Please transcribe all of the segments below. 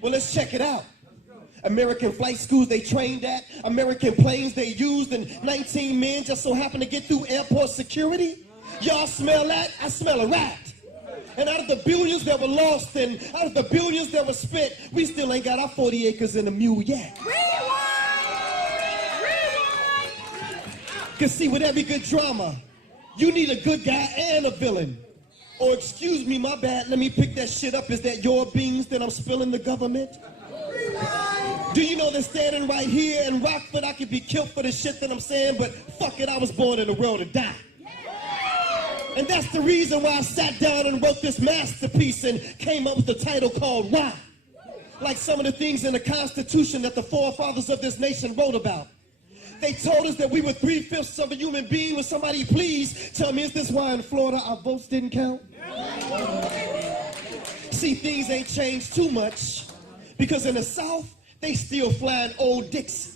Well, let's check it out. American flight schools they trained at, American planes they used, and 19 men just so happened to get through airport security. Y'all smell that? I smell a rat. And out of the billions that were lost and out of the billions that were spent, we still ain't got our 40 acres and a mule yet. Cause see, with every good drama, you need a good guy and a villain. Or excuse me, my bad, let me pick that shit up. Is that your beans that I'm spilling the government? Do you know that standing right here in Rockford, I could be killed for the shit that I'm saying, but fuck it, I was born in the world to die. And that's the reason why I sat down and wrote this masterpiece and came up with a title called Why. Like some of the things in the Constitution that the forefathers of this nation wrote about. They told us that we were 3/5 of a human being. Would somebody please tell me, is this why in Florida our votes didn't count? See, things ain't changed too much because in the South, they still flying old Dixie.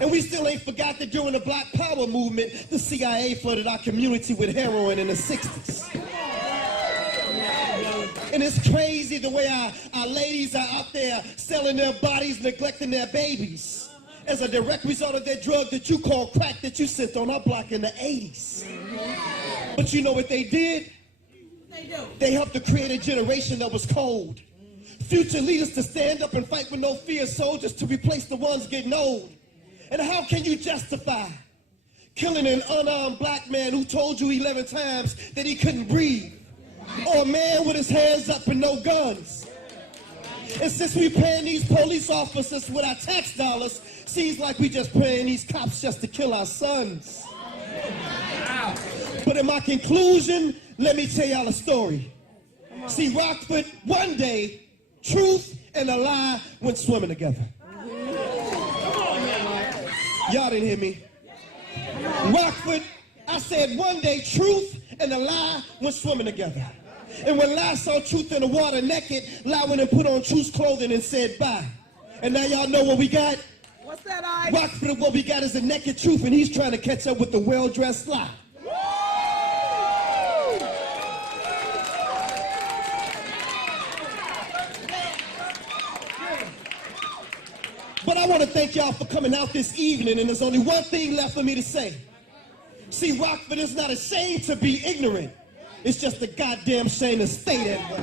And we still ain't forgot that during the Black Power movement, the CIA flooded our community with heroin in the 60s. And it's crazy the way our ladies are out there selling their bodies, neglecting their babies as a direct result of that drug that you call crack that you sent on our block in the 80s. But you know what they did? They helped to create a generation that was cold. Future leaders to stand up and fight with no fear, soldiers to replace the ones getting old. And how can you justify killing an unarmed black man who told you 11 times that he couldn't breathe? Or a man with his hands up and no guns? And since we paying these police officers with our tax dollars, seems like we just paying these cops just to kill our sons. But in my conclusion, let me tell y'all a story. See, Rockford, one day, truth and a lie went swimming together. Y'all didn't hear me. Rockford, I said one day truth and a lie went swimming together. And when lie saw truth in the water naked, lie went and put on truth's clothing and said bye. And now y'all know what we got? What's that, I? Rockford, what we got is a naked truth, and he's trying to catch up with the well-dressed lie. But I want to thank y'all for coming out this evening, and there's only one thing left for me to say. See, Rockford is not ashamed to be ignorant. It's just a goddamn shame to stay that way.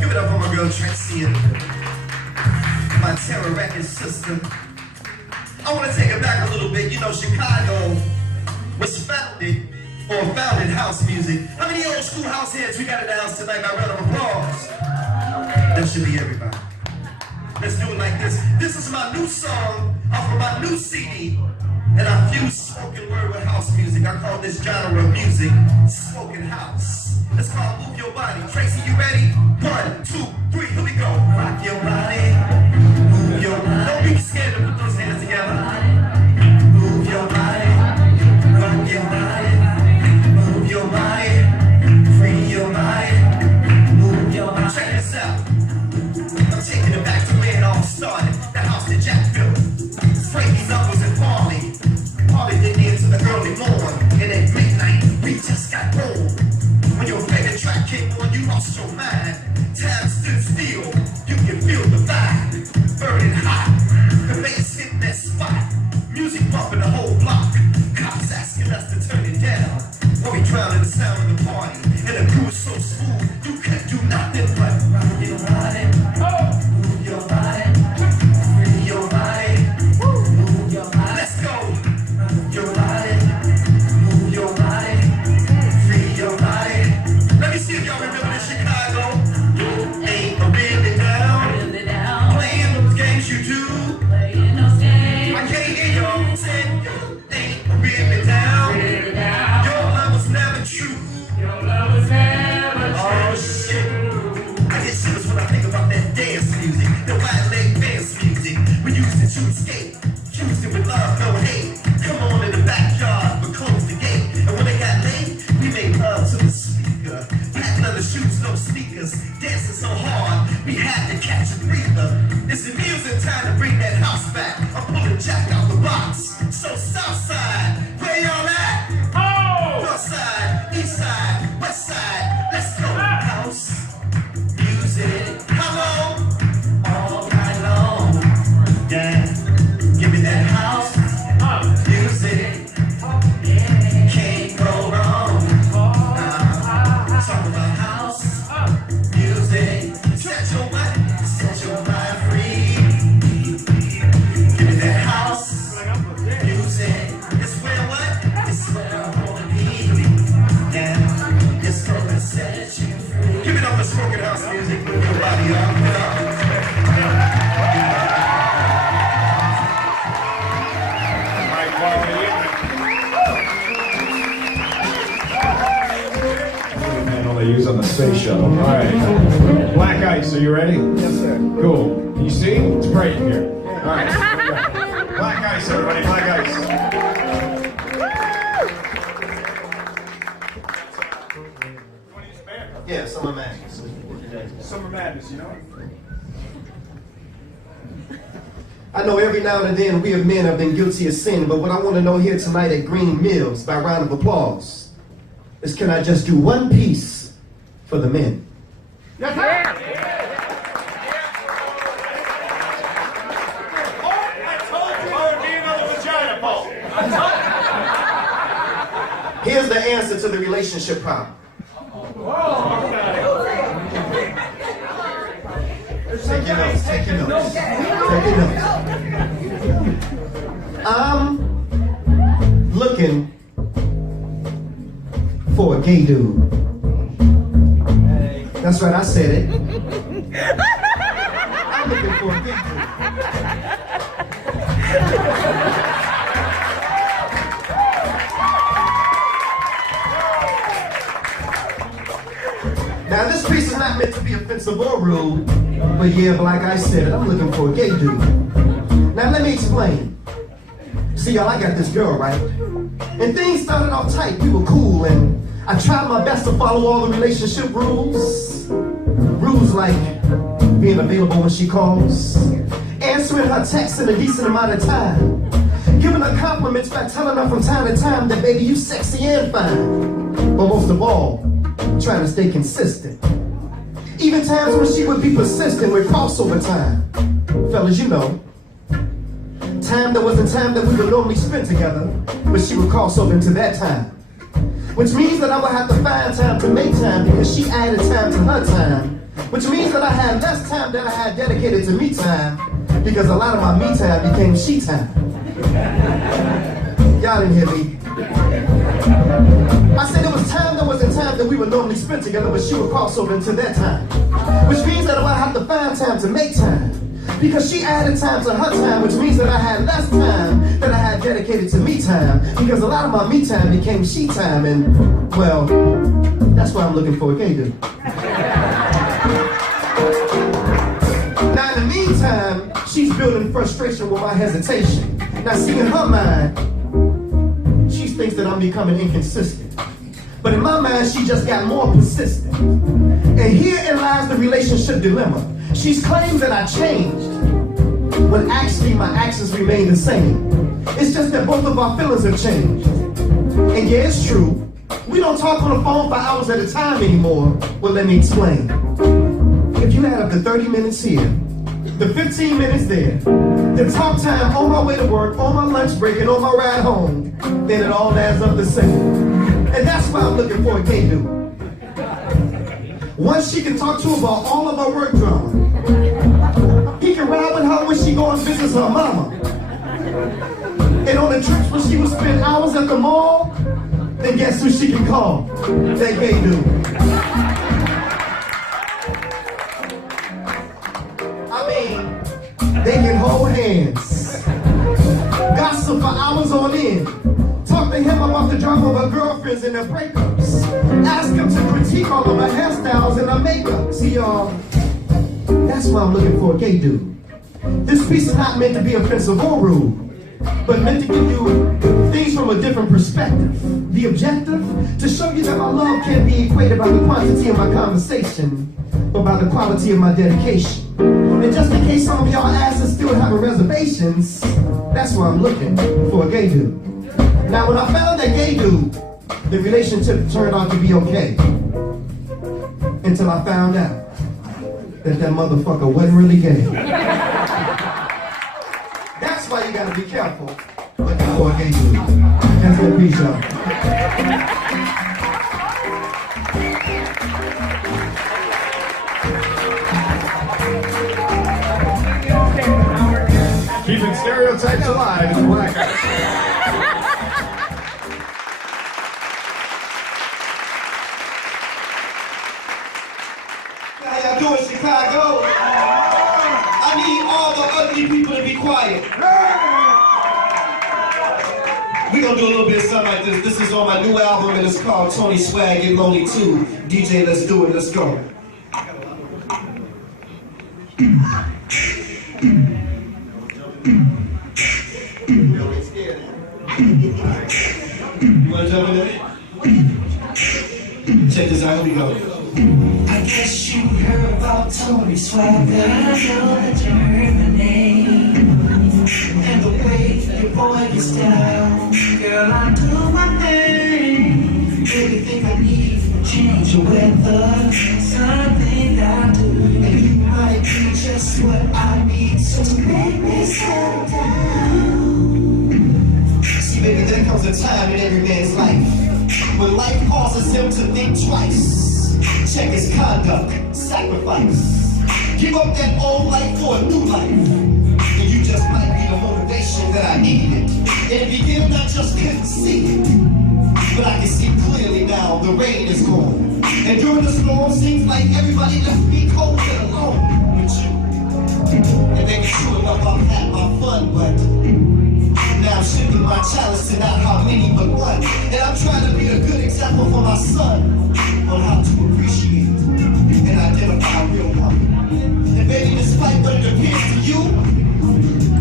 Give it up for my girl Tracy and my terror record system. I want to take it back a little bit. You know, Chicago was founded house music. How many old school house heads we got in the house tonight? By round of applause. That should be everybody. Let's do it like this. This is my new song off of my new CD. And I fuse spoken word with house music. I call this genre of music spoken house. It's called Move Your Body. Tracy, you ready? 1, 2, 3, here we go. Rock your body. Move your body. Don't be scared to put those hands together. Move your body. Rock your body. Move your body. Free your body. Move your body. Check this out. I'm taking it back to where it all started. The house that Jack built. Frankie Knuckles and Farley. Farley did into the early morn. And at midnight, we just got home. When your favorite track came on, you lost your mind. Time stood still. You can feel the vibe. use on the space shuttle. All right. Black ice, are you ready? Yes, sir. Cool. You see? It's bright in here. All right. Black ice, everybody. Black ice. Yeah, Summer Madness. Summer Madness, you know? I know every now and then we as men have been guilty of sin, but what I want to know here tonight at Green Mills, by round of applause, is can I just do one piece for the men? Yes, sir. Here's the answer to the relationship problem. Take your notes, take your notes. Take your notes. I'm looking for a gay dude. That's right, I said it. I'm looking for a gay dude. Now this piece is not meant to be offensive or rude, but yeah, like I said, I'm looking for a gay dude. Now let me explain. See y'all, I got this girl, right? And things started off tight, we were cool, and I tried my best to follow all the relationship rules. Rules like being available when she calls, answering her texts in a decent amount of time, giving her compliments by telling her from time to time that baby, you sexy and fine. But most of all, trying to stay consistent. Even times when she would be persistent with crossover time. Fellas, you know, time that wasn't time that we would normally spend together, but she would cross over into that time. Which means that I would have to find time to make time because she added time to her time. Which means that I had less time than I had dedicated to me time because a lot of my me time became she time. Y'all didn't hear me. I said it was time that wasn't time that we would normally spend together, but she would cross over into that time. Which means that I would have to find time to make time. Because she added time to her time, which means that I had less time than I had dedicated to me time. Because a lot of my me time became she time, and, well, that's why I'm looking for a gay dude. Now in the meantime, she's building frustration with my hesitation. Now see, in her mind, she thinks that I'm becoming inconsistent. But in my mind, she just got more persistent. And herein lies the relationship dilemma. She's claimed that I changed, when actually my actions remain the same. It's just that both of our feelings have changed. And yeah, it's true. We don't talk on the phone for hours at a time anymore. Well, let me explain. If you add up the 30 minutes here, the 15 minutes there, the talk time on my way to work, on my lunch break, and on my ride home, then it all adds up the same. And that's why I'm looking for a gay dude. One she can talk to about all of her work drama. He can ride with her when she go and visits her mama. And on the trips when she would spend hours at the mall, then guess who she can call? That gay dude. I mean, they can hold hands, gossip for hours on end, talk to him about the drama of her girlfriends and their breakups, ask him to critique all of her hairstyles and her makeup. See y'all, that's why I'm looking for a gay dude. This piece is not meant to be offensive or rude, but meant to give you things from a different perspective. The objective, to show you that my love can't be equated by the quantity of my conversation, but by the quality of my dedication. And just in case some of y'all asses still having reservations, that's why I'm looking for a gay dude. Now when I found that gay dude, the relationship turned out to be okay. Until I found out that motherfucker wasn't really gay. That's why you gotta be careful looking for a gay dude. That's what peace, y'all. Keeping stereotypes alive in Blaq. How y'all doing, Chicago? I need all the ugly people to be quiet. We gonna do a little bit of something like this. This is on my new album and it's called Tony Swag Get Lonely 2. DJ, let's do it, let's go. You wanna jump in there? Check this out, here we go. I guess you heard about Tony Swag, but I know that you heard my name. And the way your boy gets down, girl, I do my thing. Baby, think I need to change the weather, something I do. And you might be just what I need, so make me settle down. See, baby, there comes a time in every man's life when life causes him to think twice. Check his conduct, sacrifice. Give up that old life for a new life. And you just might be the motivation that I needed. In the beginning, I just couldn't see it. But I can see clearly now, the rain is gone. And during the storm, seems like everybody left me cold and alone with you. And baby, true enough, I've had my fun, but now I'm shifting my challenge to not how many but one. And I'm trying to be a good example for my son on how to appreciate and identify real woman. And baby, despite what it appears to you,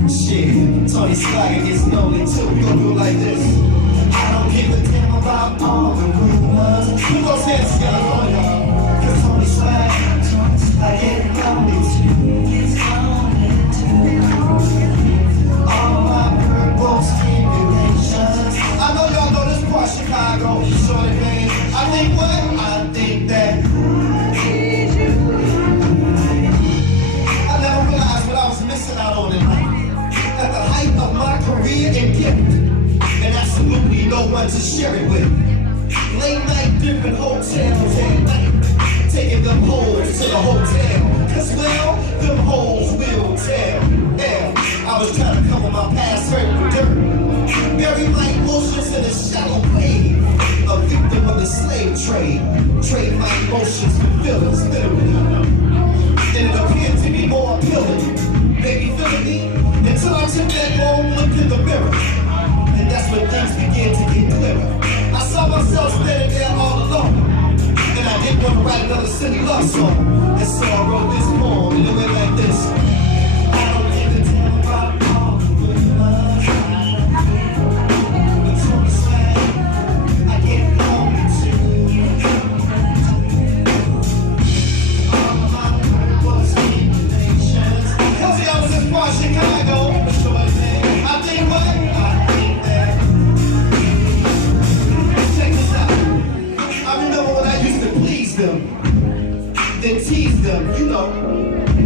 shit, Tony Swagger gets lonely too. We gon' do it like this. I don't give a damn about all the rumors. Put those hands together on y'all. Cause Tony Swagger, I get lonely too. Gets lonely too. All my purple stimulations. I know y'all know this part, Chicago. Shorty, man. I think what? I think that I never realized what I was missing out on in life. At the height of my career and gift, and absolutely no one to share it with. Late night, different hotels at night, taking them hoes to the hotel. Cause well, them hoes will tell. Hell, I was trying to cover my past hurt with dirt. Bury my emotions in a shallow grave. A victim of the slave trade. Trade my emotions for feelings, literally. And it appeared to be more appealing. Baby, feeling me? Until I took that long look in the mirror. And that's when things began to get clearer. I saw myself standing there all alone. And I didn't want to write another silly love song. And so I wrote this poem, and it went like this. I don't give a damn about all the rumors. But Tony Swag, I get lonely too. All of my purple stimulations. Hell yeah, I was in Far Chicago. I think what? I think that. Check this out. I remember when I used to please them, then tease them, you know.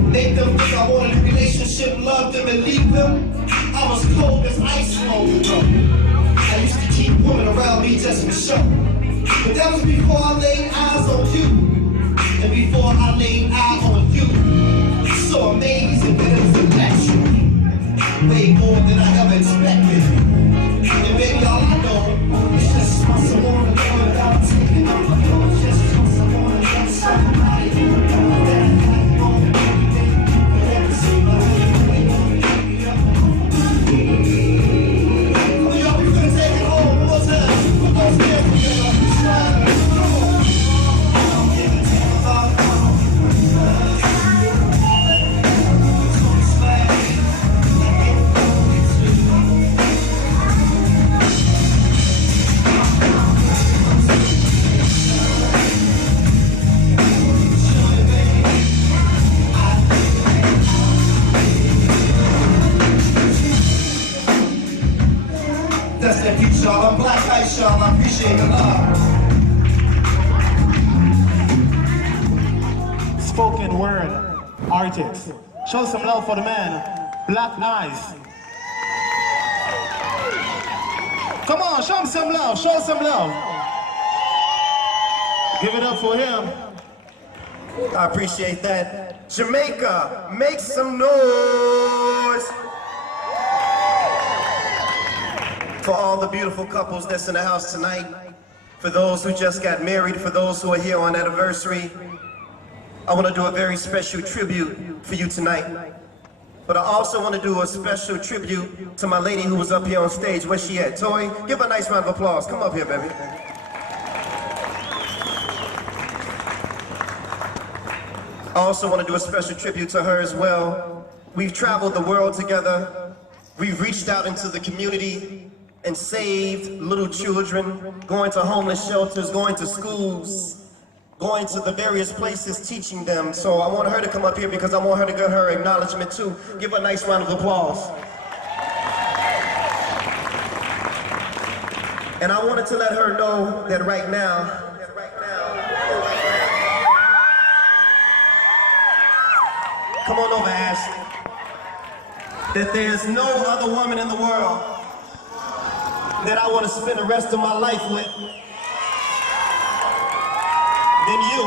Make them think I wanted a relationship, love them and leave them. I was cold as ice long ago. I used to keep women around me just for show. But that was before I laid eyes on you. And before I laid eyes on you. So amazing that it was electric. Way more than I ever expected. And baby, all I know is just want someone to know without taking off my clothes. Just want someone to love somebody. That I got on, baby, whatever somebody. Come on, y'all, we gonna take it home one more time. Put those hands together. Slide. Come on. I don't give a damn about all the rumors. Tony Swag. That's that beat, y'all. I'm Blaq Ice, y'all. I appreciate the love. Spoken word artist. Show some love for the man, Blaq Ice. Come on, show him some love. Show some love. Give it up for him. I appreciate that. Jamaica, make some noise. For all the beautiful couples that's in the house tonight, for those who just got married, for those who are here on anniversary, I want to do a very special tribute for you tonight. But I also want to do a special tribute to my lady who was up here on stage. Where's she at? Tori, give her a nice round of applause. Come up here, baby. I also want to do a special tribute to her as well. We've traveled the world together. We've reached out into the community and saved little children, going to homeless shelters, going to schools, going to the various places, teaching them. So I want her to come up here because I want her to get her acknowledgement too. Give her a nice round of applause. And I wanted to let her know that right now, come on over, Ashley, that there's no other woman in the world that I want to spend the rest of my life with than you.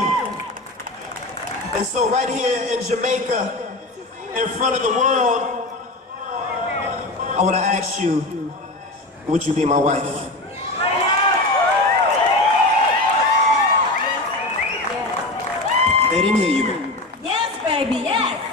And so right here in Jamaica, in front of the world, I want to ask you, would you be my wife? They didn't hear you. Yes, baby, yes.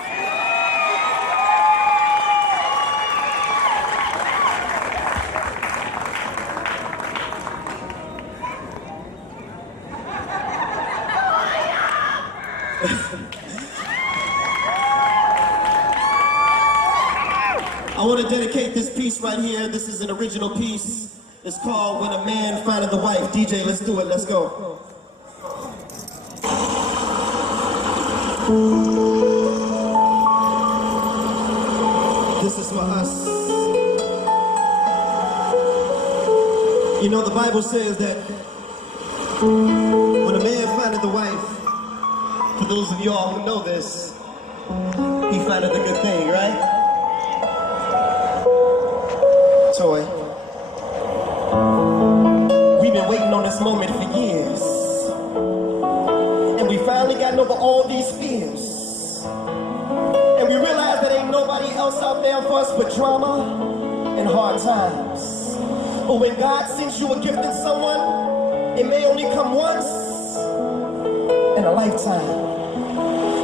I want to dedicate this piece right here. This is an original piece. It's called When a Man Findeth a Wife. DJ, let's do it. Let's go. This is for us. You know, the Bible says that when a man findeth a wife, for those of y'all who know this, he findeth a good thing, right? Toy. We've been waiting on this moment for years. And we finally gotten over all these fears. And we realized that ain't nobody else out there for us but drama and hard times. But when God sends you a gift in someone, it may only come once in a lifetime.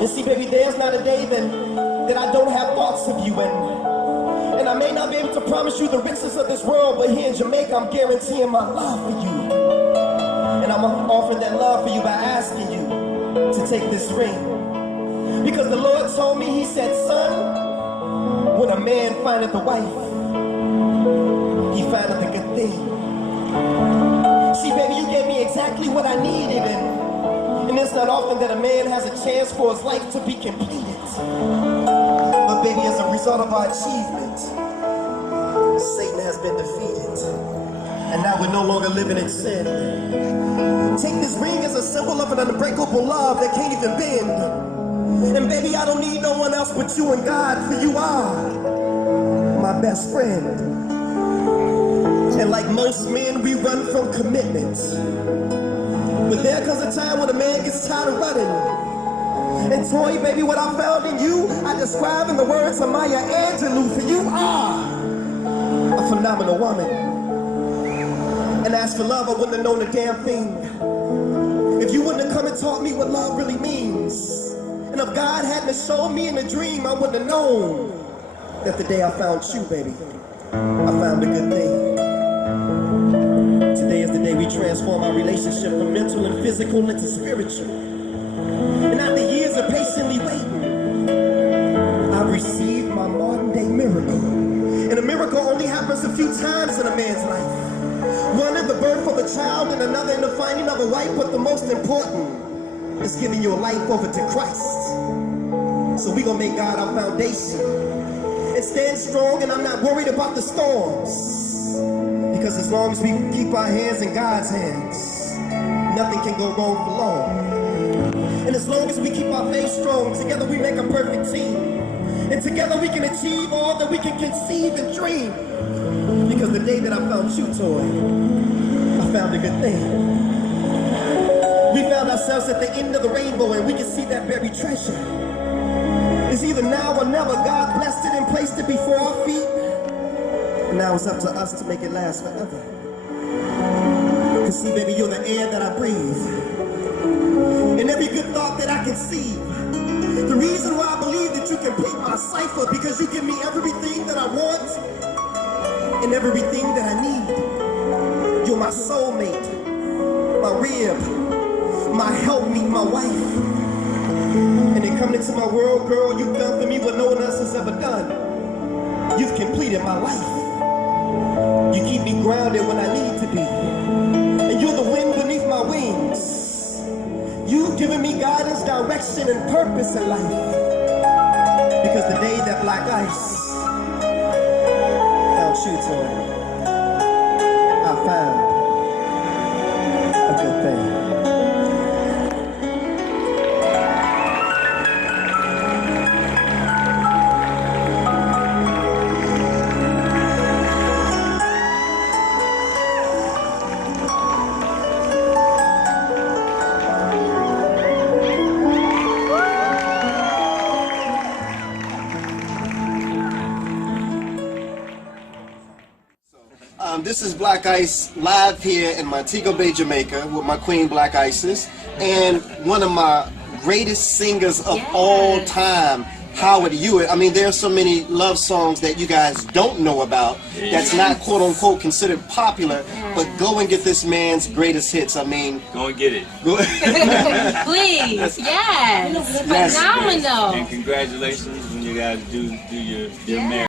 And see, baby, there's not a day that I don't have thoughts of you. And I may not be able to promise you the riches of this world, but here in Jamaica, I'm guaranteeing my love for you. And I'm offering that love for you by asking you to take this ring. Because the Lord told me, he said, son, when a man findeth a wife, he findeth a good thing. See, baby, you gave me exactly what I needed, and it's not often that a man has a chance for his life to be completed. But baby, as a result of our achievement, Satan has been defeated. And now we're no longer living in sin. Take this ring as a symbol of an unbreakable love that can't even bend. And baby, I don't need no one else but you and God, for you are my best friend. And like most men, we run from commitment. But there comes a time when a man gets tired of running. And Toy, baby, what I found in you, I describe in the words of Maya Angelou, for you are a phenomenal woman. And as for love, I wouldn't have known a damn thing if you wouldn't have come and taught me what love really means. And if God hadn't shown me in a dream, I wouldn't have known that the day I found you, baby, I found a good thing. Today is the day we transform our relationship from mental and physical into spiritual. And after years of patiently waiting, I've received my modern day miracle. And a miracle only happens a few times in a man's life. One in the birth of a child, and another in the finding of a wife, but the most important is giving your life over to Christ. So we're gonna make God our foundation and stand strong, and I'm not worried about the storms. Because as long as we keep our hands in God's hands, nothing can go wrong for long. And as long as we keep our faith strong, together we make a perfect team. And together we can achieve all that we can conceive and dream. Because the day that I found you, Toy, I found a good thing. We found ourselves at the end of the rainbow, and we can see that buried treasure. It's either now or never. God blessed it and placed it before our feet. And now it's up to us to make it last forever. Cause see, baby, you're the air that I breathe. And every good thought that I conceive. The reason why I believe that you can pick my cipher, because you give me everything that I want and everything that I need. You're my soulmate, my rib, my helpmeet, my wife. And then coming into my world, girl, you've done for me what no one else has ever done. You've completed my life. You keep me grounded when I need to be. And you're the wind beneath my wings. You've given me guidance, direction, and purpose in life. Because the day that Black Ice found you, Tony, I found a good thing. This is Black Ice live here in Montego Bay, Jamaica with my queen Black Isis and one of my greatest singers of all time, Howard Hewitt. I mean, there are so many love songs that you guys don't know about that's not quote unquote considered popular, but go and get this man's greatest hits. I mean, go and get it. Please, yes. Phenomenal. And congratulations when you guys do your marriage.